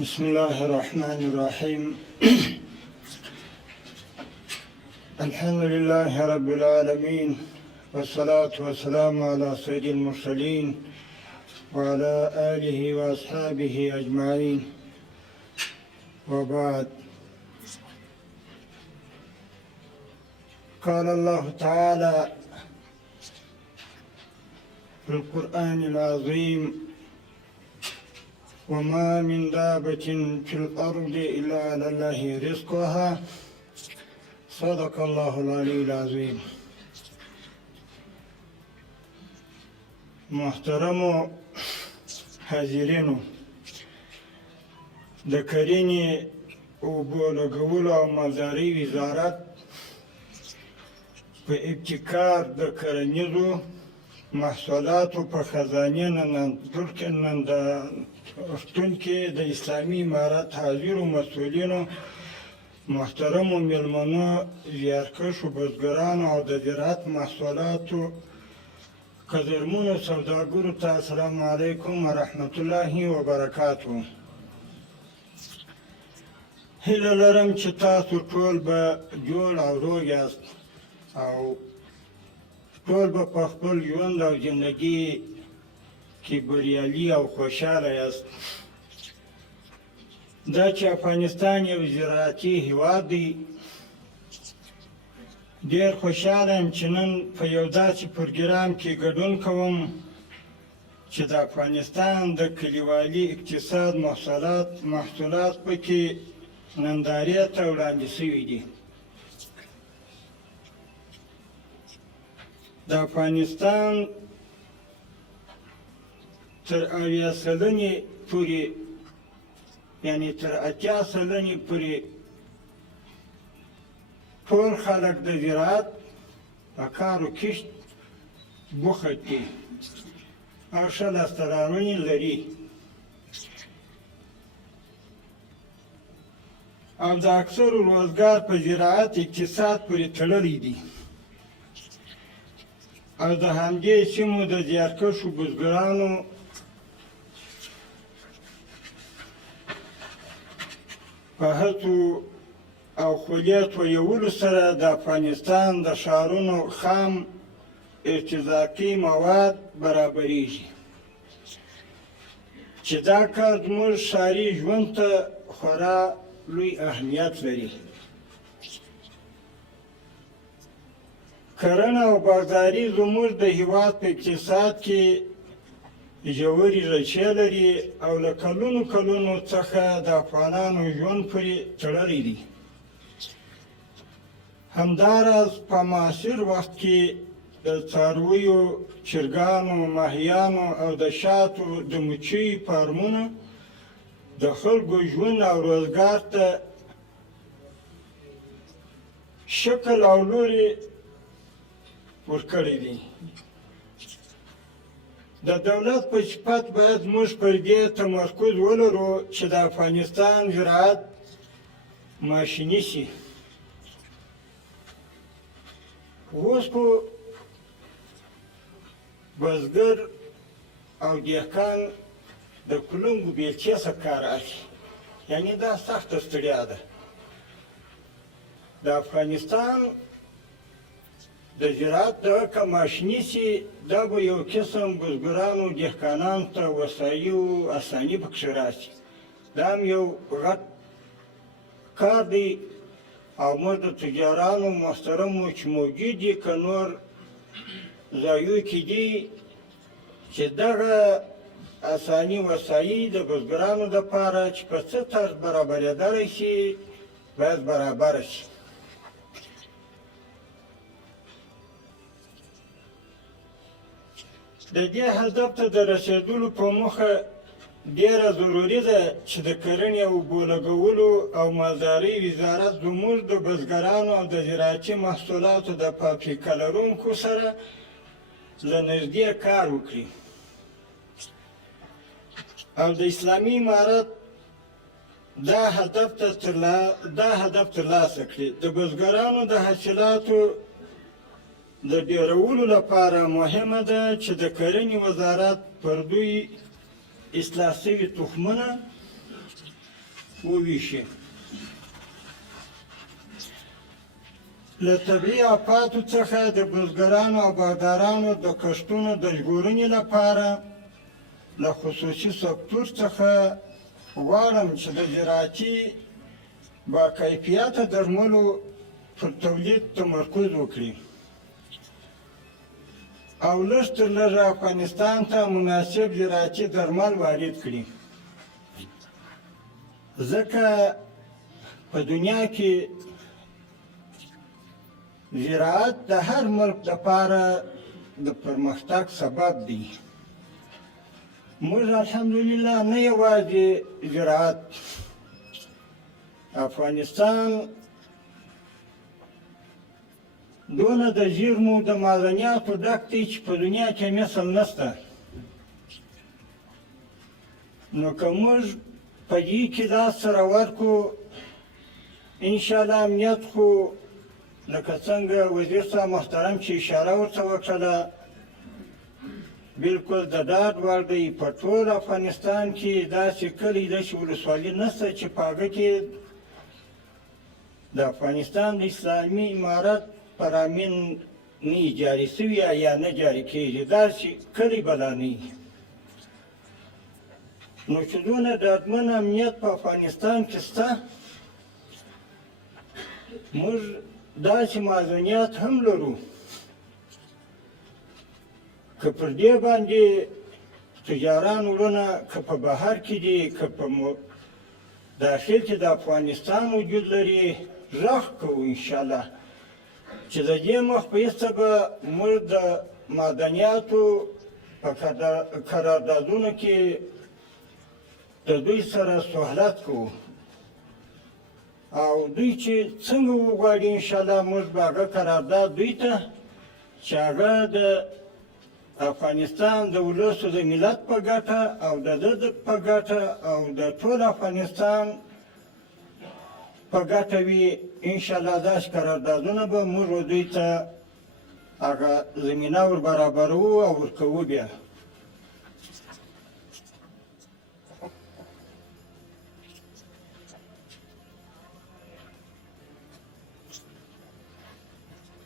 بسم الله الرحمن الرحيم الحمد لله رب العالمين والصلاة والسلام على سيد المرسلين وعلى آله وأصحابه أجمعين وبعد. قال الله تعالى في القرآن العظيم: وما من دابة في الأرض إلا على الله رزقها صدق الله العلي العظيم. محترم حاضرینو، د کرنې، اوبو لګولو او مالدارۍ وزارت په ابتکار د کرنیزو محصولاتو په خزانې نندارتون کې د اسلامي امارت حاضرو مسؤلینو، محترمو میلمنو، زیارکښو بزګرانو او د زراعت محصولاتو قدرمنو سوداګرو ته السلام علیکم ورحمت الله وبرکاتو. هیله لرم چې تاسو ټول به جوړ او روغ یاست او ټول به په خپل ژوند او زندګي کې بریالي او خوشحاله یاست. دا چې افغانستان یو زراعتي هیواد دی، ډېر خوشحاله یم چې نن په یو داسې پروګرام کې ګډون کوم چې د افغانستان د کلیوالي اقتصاد محصولات پکې نندارې ته وړاندې شوي دي. د افغانستان تر 80 سلنې پورې، یعنې تر 80 سلنې پورې ټول خلک د زراعت په کار و کښت بوخت دي او ښه لاسته راوړنې لري او د اکثرو روزګار په زراعت اقتصاد پورې تړلی دی او د همدې سیمو د زیارکښو بزګرانو په هڅو او خولې تویولو سره د افغانستان د ښارونو خام ارتزاقي مواد برابریږي، چې دا کار زموږ ښاري ژوند ته خورا لوی اهمیت لري. کرنه او باغداري زموږ د هیواد په اقتصاد کې ژورې ریښې لري او له کلونو څخه د افغانانو ژوند پورې تړلی دی. همداراز په معاصر وخت کې د څارویو، چرګانو، ماهیانو او د شاتو د مچیو فارمونه د خلکو ژوند او روزګار ته شکل او لوری ورکړی دی. د دولت په صفت باید موږ پر دې تمرکز ولرو چې د افغانستان زراعت ماشیني شي. اوس خو بزګر او دهقان د کلنګو بیلچې څخه کار اخلي، یعنې دا سخته ستړیا ده. د افغانستان د زراعت دغه که ماشیني شي، دا به یو قسم بزګرانو دهقانانو ته وسایي او اساني پکښې راشي. دا هم یو غټ کار دی او موږ د تجارانو محترمو چې موجود دي که نور ځایو کې دي چې دغه اساني وسایي د بزګرانو دپاره چې په څه طرز برابرېدلی شي باید برابره شي. د دې هدف ته د رسېدلو په موخه ډېره ضروري ده چې د کرنې او اوبو لګولو او مالدارۍ وزارت زموږ د بزګرانو او د زراعتي محصولاتو د فابریکه لرونکو سره له نږدې کار وکړي او د اسلامي امارت دا هدف ترلاسه کړي. د بزګرانو د حاصلاتو د ډیرولو لپاره مهمه ده چې د کرنې وزارت پر دوی اصلاح شوي تخمونه وویشي. له طبیعي آفاتو څخه د بزګرانو او باغدارانو د کښتونو د ژغورنې لپاره له خصوصي سکتور څخه غواړم چې د زراعتي باکیفیته درملو پر تولید تمرکز وکړي او لږ تر لږه افغانستان ته مناسب زراعتي درمل وارد کړي، ځکه په دنیا کې زراعت د هر ملک لپاره د پرمختګ سبب دی. موږ الحمدلله نه یوازې زراعت، افغانستان دونه د زیرمو د معدنیاتو ډک دی چې په دنیا کې مثل نشته. نو که موږ په دې کې لاس سره ورکړو، انشاءالله امنیت خو لکه څنګه وزیر صاحب محترم چې اشاره ورته وکړله، بلکل د ډاډ وړ دی. په ټول افغانستان کې داسې کلی داسې ولسوالي نشته چې په هغه کې د افغانستان د اسلامي امارت فرامین نه جاري سوي یا نه جاري کېږي، داسې کلی به لا نه وي. نو چې دونه ډاډمن امنیت په افغانستان کې شته، موږ داسې معدنیات هم لرو که پر دې باندې تجاران وروڼه که په بهر کې دي که په داخل کې د افغانستان وجود لري، غږ کوو انشاءالله چې د دې مخ په ایسته به موږ د معدنیاتو په قراردادونو کې د دوی سره سهولت کوو او دوی چې څنګه وغواړي انشاءالله موږ به هغه قرارداد دوی ته چې هغه د افغانستان د ولس د ملت په ګټه او د ده په ګټه او د ټول افغانستان په ګټه وي، انشاءالله داسې قراردادونه به موږ دوی ته هغه زمینه ور برابروو او ورکوو بیا.